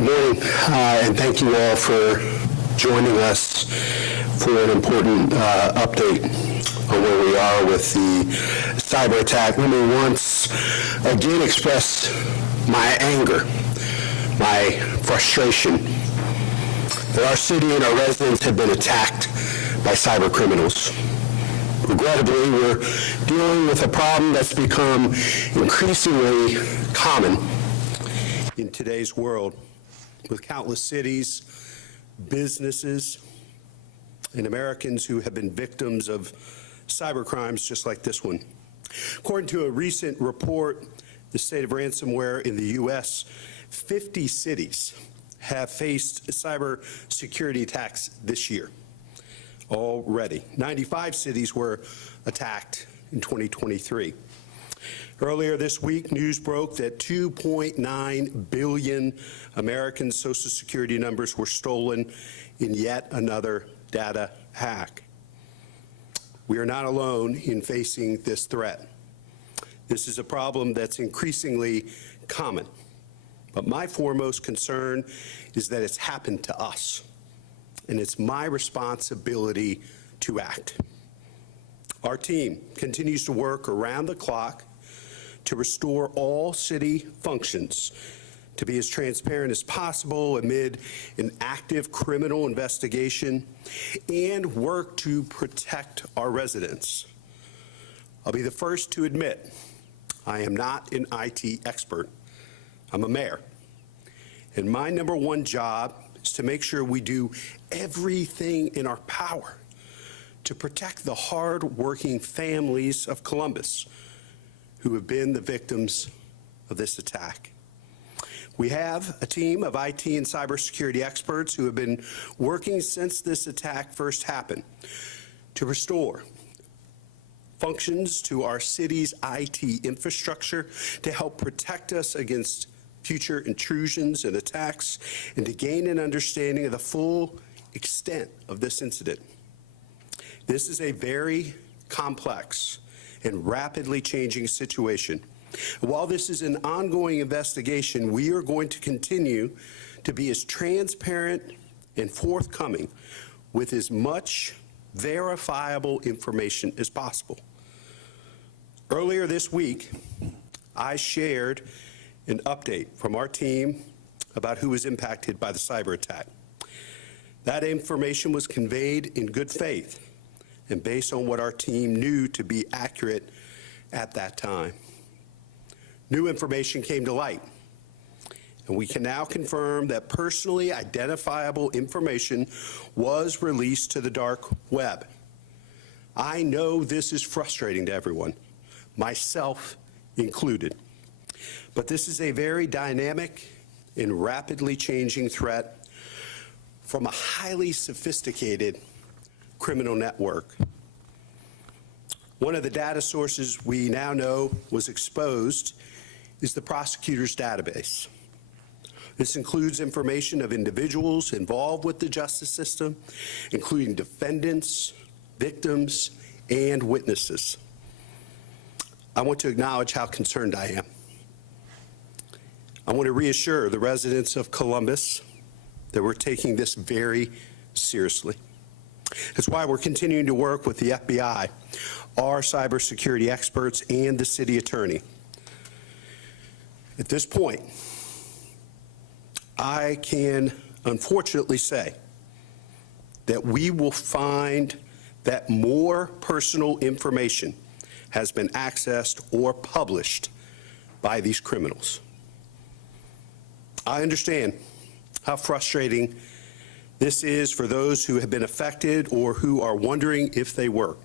Good morning, and thank you all for joining us for an important update on where we are with the cyber attack. Let me once again express my anger, my frustration that our city and our residents have been attacked by cyber criminals. Regrettably, we're dealing with a problem that's become increasingly common in today's world, with countless cities, businesses, and Americans who have been victims of cyber crimes just like this one. According to a recent report, the state of ransomware in the U.S., 50 cities have faced cyber security attacks this year already. 95 cities were attacked in 2023. Earlier this week, news broke that 2.9 billion Americans' Social Security numbers were stolen in yet another data hack. We are not alone in facing this threat. This is a problem that's increasingly common, but my foremost concern is that it's happened to us, and it's my responsibility to act. Our team continues to work around the clock to restore all city functions to be as transparent as possible amid an active criminal investigation and work to protect our residents. I'll be the first to admit I am not an IT expert. I'm a mayor. And my number one job is to make sure we do everything in our power to protect the hard-working families of Columbus who have been the victims of this attack. We have a team of IT and cybersecurity experts who have been working since this attack first happened to restore functions to our city's IT infrastructure to help protect us against future intrusions and attacks, and to gain an understanding of the full extent of this incident. This is a very complex and rapidly changing situation. While this is an ongoing investigation, we are going to continue to be as transparent and forthcoming with as much verifiable information as possible. Earlier this week, I shared an update from our team about who was impacted by the cyber attack. That information was conveyed in good faith and based on what our team knew to be accurate at that time. New information came to light, and we can now confirm that personally identifiable information was released to the dark web. I know this is frustrating to everyone, myself included, but this is a very dynamic and rapidly changing threat from a highly sophisticated criminal network. One of the data sources we now know was exposed is the prosecutor's database. This includes information of individuals involved with the justice system, including defendants, victims, and witnesses. I want to acknowledge how concerned I am. I want to reassure the residents of Columbus that we're taking this very seriously. That's why we're continuing to work with the FBI, our cybersecurity experts, and the city attorney. At this point, I can unfortunately say that we will find that more personal information has been accessed or published by these criminals. I understand how frustrating this is for those who have been affected or who are wondering if they were.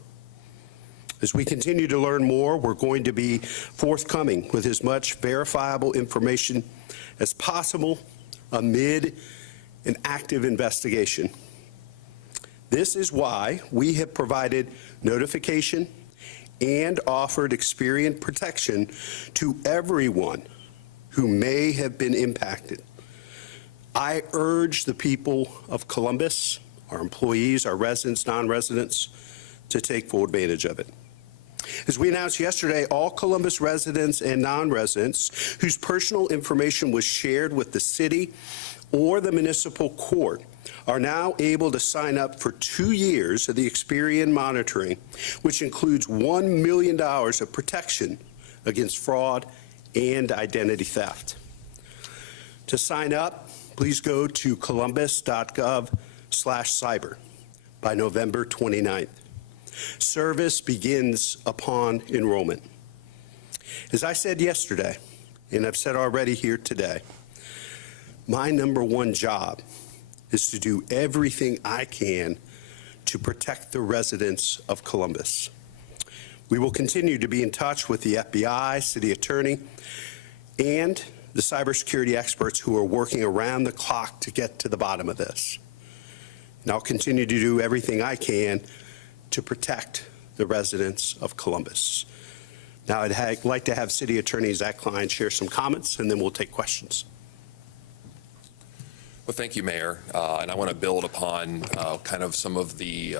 As we continue to learn more, we're going to be forthcoming with as much verifiable information as possible amid an active investigation. This is why we have provided notification and offered Experian protection to everyone who may have been impacted. I urge the people of Columbus, our employees, our residents, non-residents, to take full advantage of it. As we announced yesterday, all Columbus residents and non-residents whose personal information was shared with the city or the municipal court are now able to sign up for 2 years of the Experian monitoring, which includes $1 million of protection against fraud and identity theft. To sign up, please go to columbus.gov/cyber by November 29th. Service begins upon enrollment. As I said yesterday, and I've said already here today, my number one job is to do everything I can to protect the residents of Columbus. We will continue to be in touch with the FBI, city attorney, and the cybersecurity experts who are working around the clock to get to the bottom of this. And I'll continue to do everything I can to protect the residents of Columbus. Now, I'd like to have City Attorney Zach Klein share some comments, and then we'll take questions. Well, thank you, Mayor. And I want to build upon kind of some of the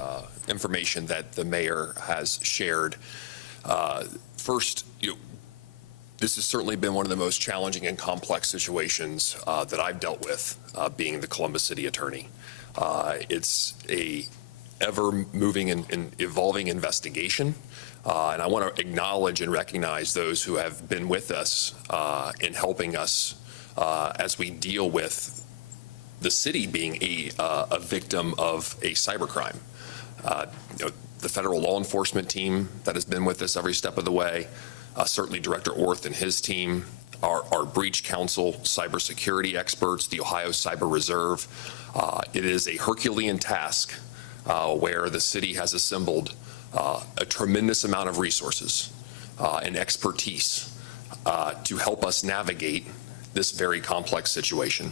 information that the mayor has shared. First, this has certainly been one of the most challenging and complex situations that I've dealt with being the Columbus City Attorney. It's a ever-moving and evolving investigation, and I want to acknowledge and recognize those who have been with us in helping us as we deal with the city being a victim of a cybercrime. The federal law enforcement team that has been with us every step of the way, certainly Director Orth and his team, our breach counsel, cybersecurity experts, the Ohio Cyber Reserve. It is a Herculean task where the city has assembled a tremendous amount of resources and expertise to help us navigate this very complex situation.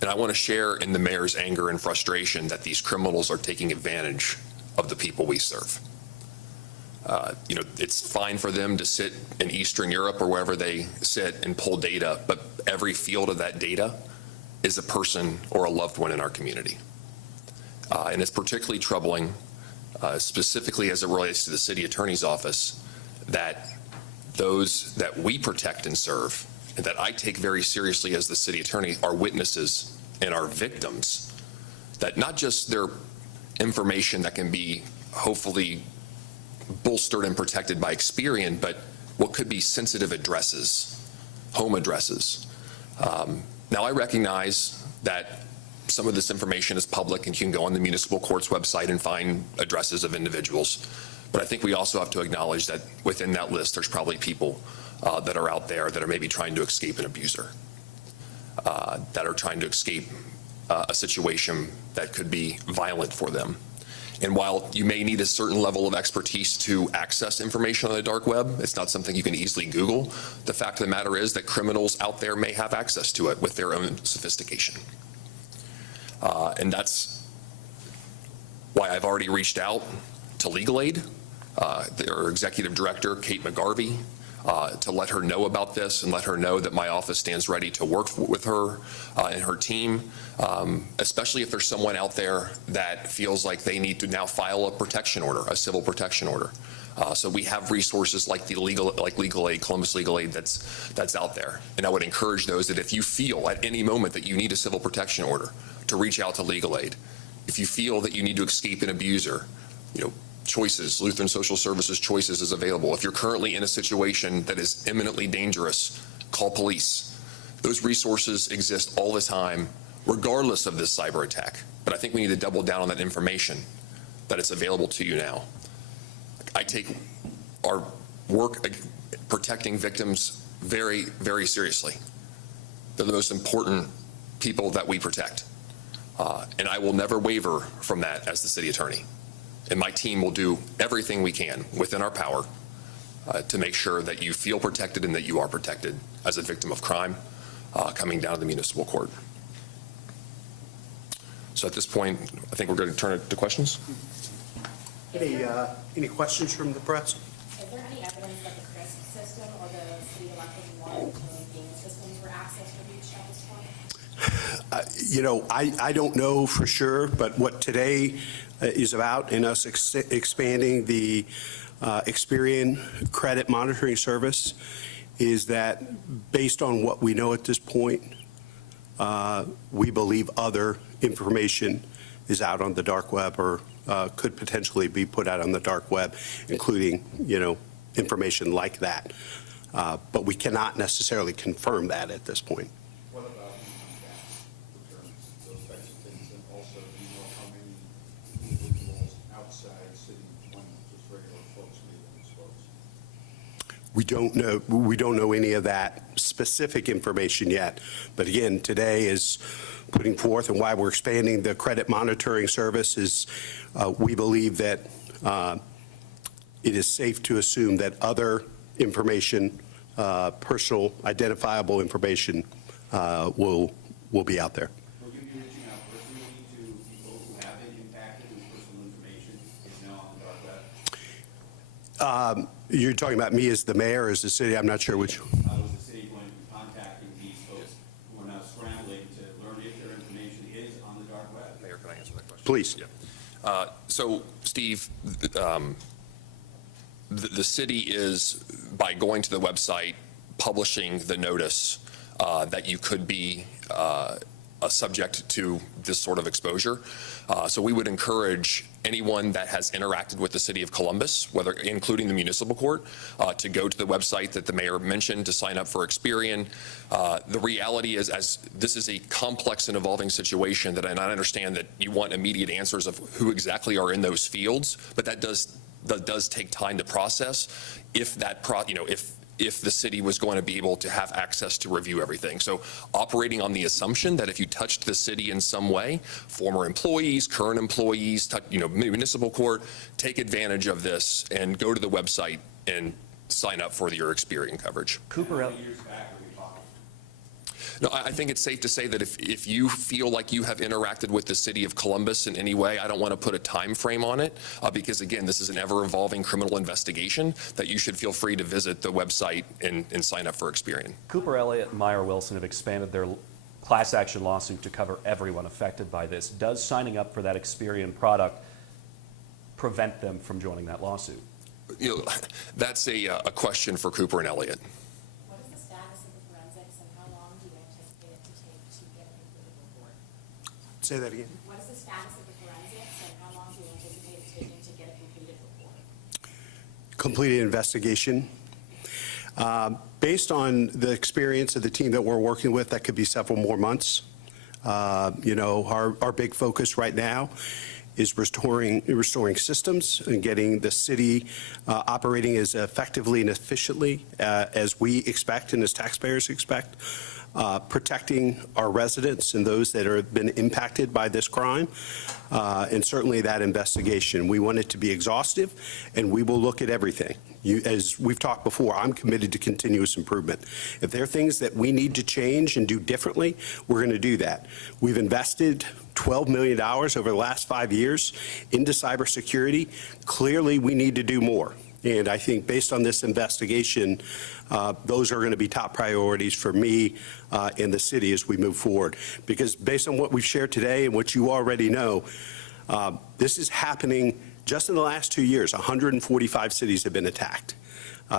And I want to share in the mayor's anger and frustration that these criminals are taking advantage of the people we serve. It's fine for them to sit in Eastern Europe or wherever they sit and pull data, but every field of that data is a person or a loved one in our community. And it's particularly troubling, specifically as it relates to the city attorney's office, that those that we protect and serve, and that I take very seriously as the city attorney, are witnesses and are victims, that not just their information that can be hopefully bolstered and protected by Experian, but what could be sensitive addresses, home addresses. Now, I recognize that some of this information is public and you can go on the municipal court's website and find addresses of individuals. But I think we also have to acknowledge that within that list, there's probably people that are out there that are maybe trying to escape an abuser, that are trying to escape a situation that could be violent for them. And while you may need a certain level of expertise to access information on the dark web, it's not something you can easily Google. The fact of the matter is that criminals out there may have access to it with their own sophistication. And that's why I've already reached out to Legal Aid, their executive director, Kate McGarvey, to let her know about this and let her know that my office stands ready to work with her and her team, especially if there's someone out there that feels like they need to now file a protection order, a civil protection order. So we have resources like Legal Aid, Columbus Legal Aid, that's out there. And I would encourage those that if you feel at any moment that you need a civil protection order, to reach out to Legal Aid. If you feel that you need to escape an abuser, Choices, Lutheran Social Services Choices is available. If you're currently in a situation that is imminently dangerous, call police. Those resources exist all the time, regardless of this cyber attack. But I think we need to double down on that information, that it's available to you now. I take our work protecting victims very, very seriously. They're the most important people that we protect. And I will never waver from that as the city attorney. And my team will do everything we can within our power to make sure that you feel protected and that you are protected as a victim of crime coming down to the municipal court. So at this point, I think we're going to turn it to questions. Any questions from the press? Is there any evidence that the CRISP system or the city electric and water utility payment systems were accessed or reached at this point? I don't know for sure, but what today is about, and us expanding the Experian credit monitoring service, is that based on what we know at this point, we believe other information is out on the dark web or could potentially be put out on the dark web, including, information like that. But we cannot necessarily confirm that at this point. What about income tax returns, those types of things? And also, do you know how many individuals outside city employment, just regular folks, may have been exposed? We don't know any of that specific information yet. But again, today is putting forth, and why we're expanding the credit monitoring service is we believe that it is safe to assume that other information, personal identifiable information will be out there. Will you be reaching out personally to people who have been impacted whose personal information is now on the dark web? You're talking about me as the mayor, or as the city? I'm not sure which. Was the city going to be contacting these folks who are now scrambling to learn if their information is on the dark web? Mayor, can I answer that question? Please. Yeah. So, Steve, the city is, by going to the website, publishing the notice that you could be subject to this sort of exposure. So we would encourage anyone that has interacted with the city of Columbus, whether including the municipal court, to go to the website that the mayor mentioned to sign up for Experian. The reality is, as this is a complex and evolving situation, and I understand that you want immediate answers of who exactly are in those fields, but that does take time to process if that if the city was going to be able to have access to review everything. So operating on the assumption that if you touched the city in some way, former employees, current employees, municipal court, take advantage of this and go to the website and sign up for your Experian coverage. Cooper, how many years back are we talking? No, I think it's safe to say that if you feel like you have interacted with the city of Columbus in any way, I don't want to put a time frame on it because, again, this is an ever-evolving criminal investigation, that you should feel free to visit the website and sign up for Experian. Cooper Elliott and Meyer Wilson have expanded their class action lawsuit to cover everyone affected by this. Does signing up for that Experian product prevent them from joining that lawsuit? That's a question for Cooper and Elliott. What is the status of the forensics and how long do you anticipate it to take to get a completed report? Say that again. What is the status of the forensics and how long do you anticipate it taking to get a completed report? Completed investigation. Based on the experience of the team that we're working with, that could be several more months. Our big focus right now is restoring systems and getting the city operating as effectively and efficiently as we expect and as taxpayers expect, protecting our residents and those that have been impacted by this crime, and certainly that investigation. We want it to be exhaustive, and we will look at everything. As we've talked before, I'm committed to continuous improvement. If there are things that we need to change and do differently, we're going to do that. We've invested $12 million over the last 5 years into cybersecurity. Clearly, we need to do more. And I think based on this investigation, those are going to be top priorities for me and the city as we move forward. Because based on what we've shared today and what you already know, this is happening just in the last 2 years. 145 cities have been attacked.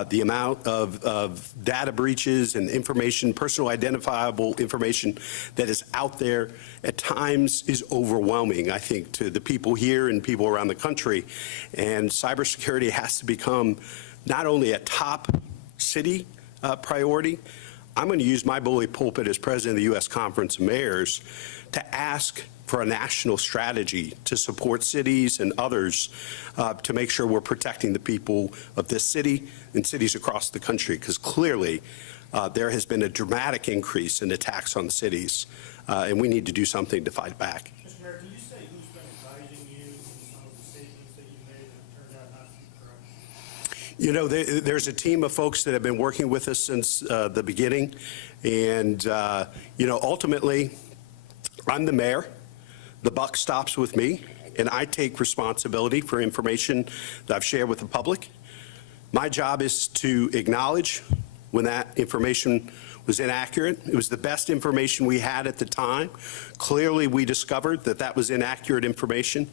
The amount of data breaches and information, personal identifiable information that is out there at times is overwhelming, I think, to the people here and people around the country. And cybersecurity has to become not only a top city priority. I'm going to use my bully pulpit as president of the U.S. Conference of Mayors to ask for a national strategy to support cities and others to make sure we're protecting the people of this city and cities across the country, because clearly there has been a dramatic increase in attacks on cities, and we need to do something to fight back. Mr. Mayor, can you say who's been advising you in some of the statements that you made that turned out not to be correct? There's a team of folks that have been working with us since the beginning, and ultimately, I'm the mayor. The buck stops with me, and I take responsibility for information that I've shared with the public. My job is to acknowledge when that information was inaccurate. It was the best information we had at the time. Clearly, we discovered that that was inaccurate information,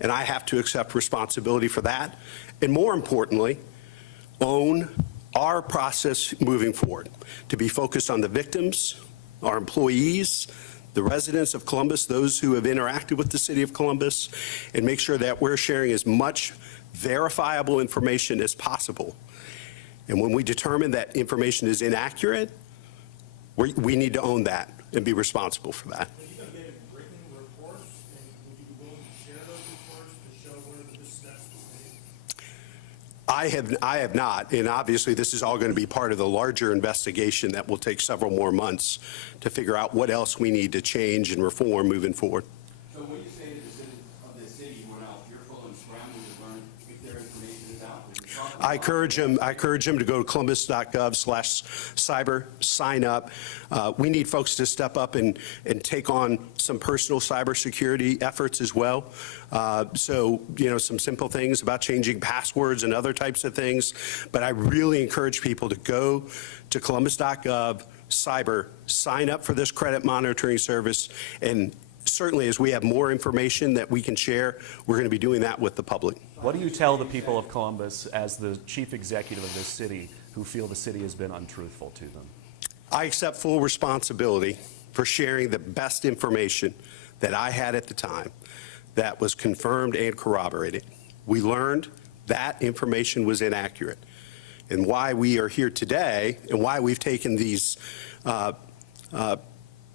and I have to accept responsibility for that. And more importantly, own our process moving forward, to be focused on the victims, our employees, the residents of Columbus, those who have interacted with the city of Columbus, and make sure that we're sharing as much verifiable information as possible. And when we determine that information is inaccurate, we need to own that and be responsible for that. Are you going to get written reports, and would you be willing to share those reports to show where the missteps were made? I have not, and obviously this is all going to be part of the larger investigation that will take several more months to figure out what else we need to change and reform moving forward. So what do you say to the citizens of this city who are now fearful and scrambling to learn if their information is out there? I encourage them to go to columbus.gov/cyber, sign up. We need folks to step up and take on some personal cybersecurity efforts as well. So, some simple things about changing passwords and other types of things. But I really encourage people to go to columbus.gov/cyber, sign up for this credit monitoring service, and certainly as we have more information that we can share, we're going to be doing that with the public. What do you tell the people of Columbus as the chief executive of this city who feel the city has been untruthful to them? I accept full responsibility for sharing the best information that I had at the time that was confirmed and corroborated. We learned that information was inaccurate. And why we are here today and why we've taken these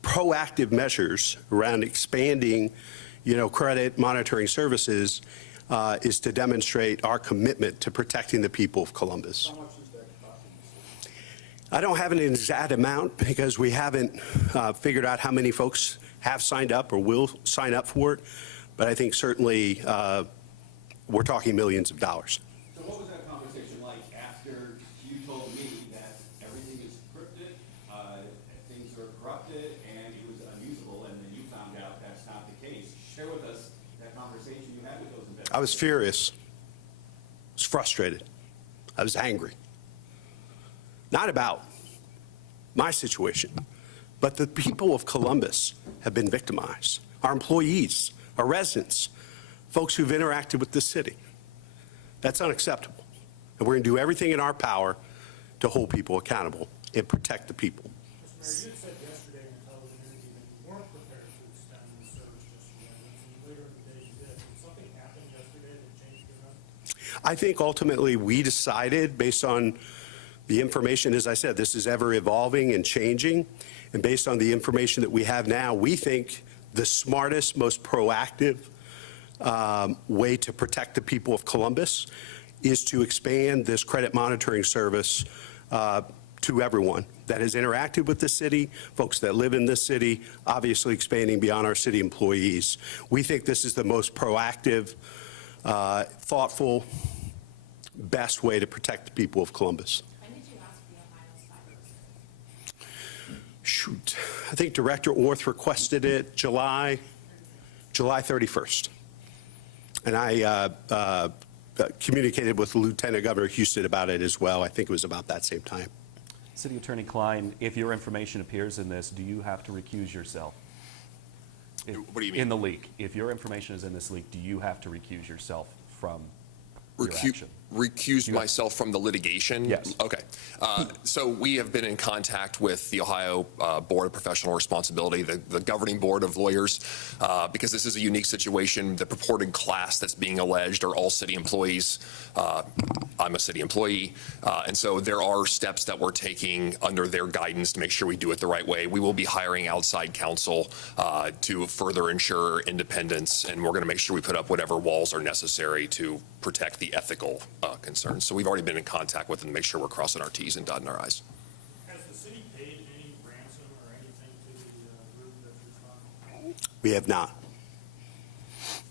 proactive measures around expanding, credit monitoring services is to demonstrate our commitment to protecting the people of Columbus. How much is that costing the city? I don't have an exact amount because we haven't figured out how many folks have signed up or will sign up for it, but I think certainly we're talking millions of dollars. So what was that conversation like after you told me that everything is encrypted, things are corrupted, and it was unusable, and then you found out that's not the case? Share with us that conversation you had with those investigators. I was furious. I was frustrated. I was angry. Not about my situation, but the people of Columbus have been victimized. Our employees, our residents, folks who've interacted with the city. That's unacceptable. And we're going to do everything in our power to hold people accountable and protect the people. Mr. Mayor, you had said yesterday in the television interview that you weren't prepared to extend the service just yet, and later in the day you did. Did something happen yesterday that changed your mind? I think ultimately we decided, based on the information, as I said, this is ever evolving and changing, and based on the information that we have now, we think the smartest, most proactive way to protect the people of Columbus is to expand this credit monitoring service to everyone that has interacted with the city, folks that live in this city, obviously expanding beyond our city employees. We think this is the most proactive, thoughtful, best way to protect the people of Columbus. When did you ask for the Ohio cyber service? Shoot, I think Director Orth requested it July 31st. And I communicated with Lieutenant Governor Houston about it as well. I think it was about that same time. City Attorney Klein, if your information appears in this, do you have to recuse yourself? What do you mean? In the leak. If your information is in this leak, do you have to recuse yourself from your action? Recuse myself from the litigation? Yes. Okay. So we have been in contact with the Ohio Board of Professional Responsibility, the governing board of lawyers, because this is a unique situation. The purported class that's being alleged are all city employees. I'm a city employee. And so there are steps that we're taking under their guidance to make sure we do it the right way. We will be hiring outside counsel to further ensure independence, and we're going to make sure we put up whatever walls are necessary to protect the ethical concerns. So we've already been in contact with them to make sure we're crossing our T's and dotting our I's. Has the city paid any ransom or anything to the group that's responsible? We have not.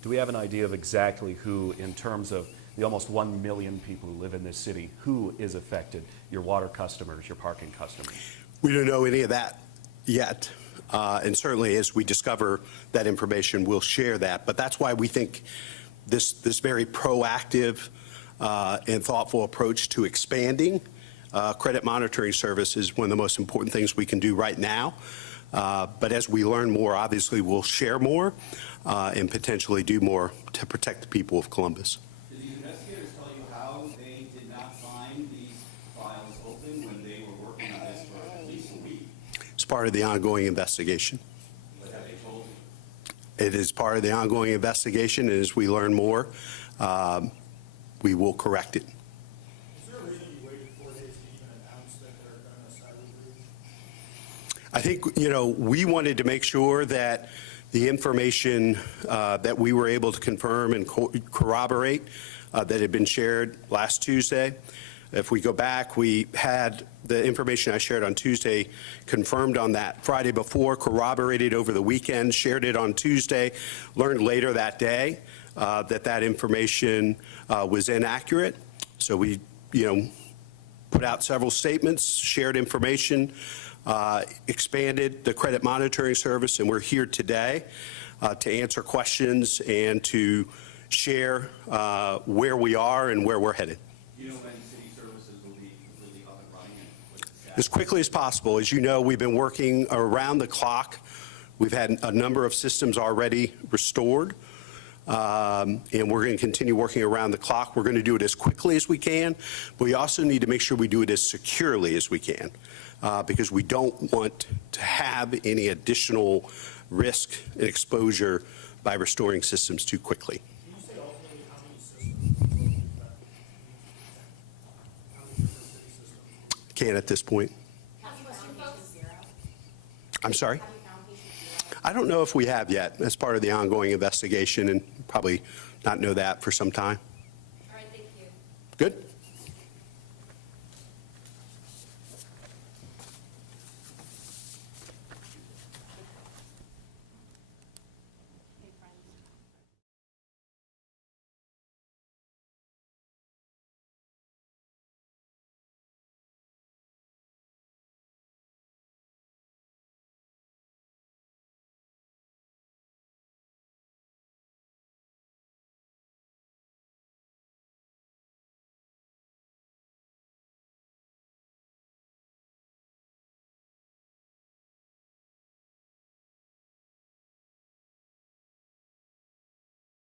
Do we have an idea of exactly who, in terms of the almost 1 million people who live in this city, who is affected? Your water customers, your parking customers? We don't know any of that yet. And certainly as we discover that information, we'll share that. But that's why we think this very proactive and thoughtful approach to expanding credit monitoring service is one of the most important things we can do right now. But as we learn more, obviously, we'll share more and potentially do more to protect the people of Columbus. Did these investigators tell you how they did not find these files open when they were working on this for at least a week? It's part of the ongoing investigation. What have they told you? It is part of the ongoing investigation, and as we learn more, we will correct it. Is there a reason you waited 4 days to even announce that there had been a cyber breach? I think, we wanted to make sure that the information that we were able to confirm and corroborate that had been shared last Tuesday. If we go back, we had the information I shared on Tuesday confirmed on that Friday before, corroborated over the weekend, shared it on Tuesday, learned later that day that information was inaccurate. So we, put out several statements, shared information, expanded the credit monitoring service, and we're here today to answer questions and to share where we are and where we're headed. Do you know when city services will be completely up and running and with the staff? As quickly as possible. As you know, we've been working around the clock. We've had a number of systems already restored, and we're going to continue working around the clock. We're going to do it as quickly as we can, but we also need to make sure we do it as securely as we can, because we don't want to have any additional risk and exposure by restoring systems too quickly. Can you say ultimately how many systems were totally affected? How many different city systems? Can't at this point. Have you found patient zero? I'm sorry? Have you found patient zero? I don't know if we have yet. That's part of the ongoing investigation, and probably not know that for some time. All right, thank you. Good?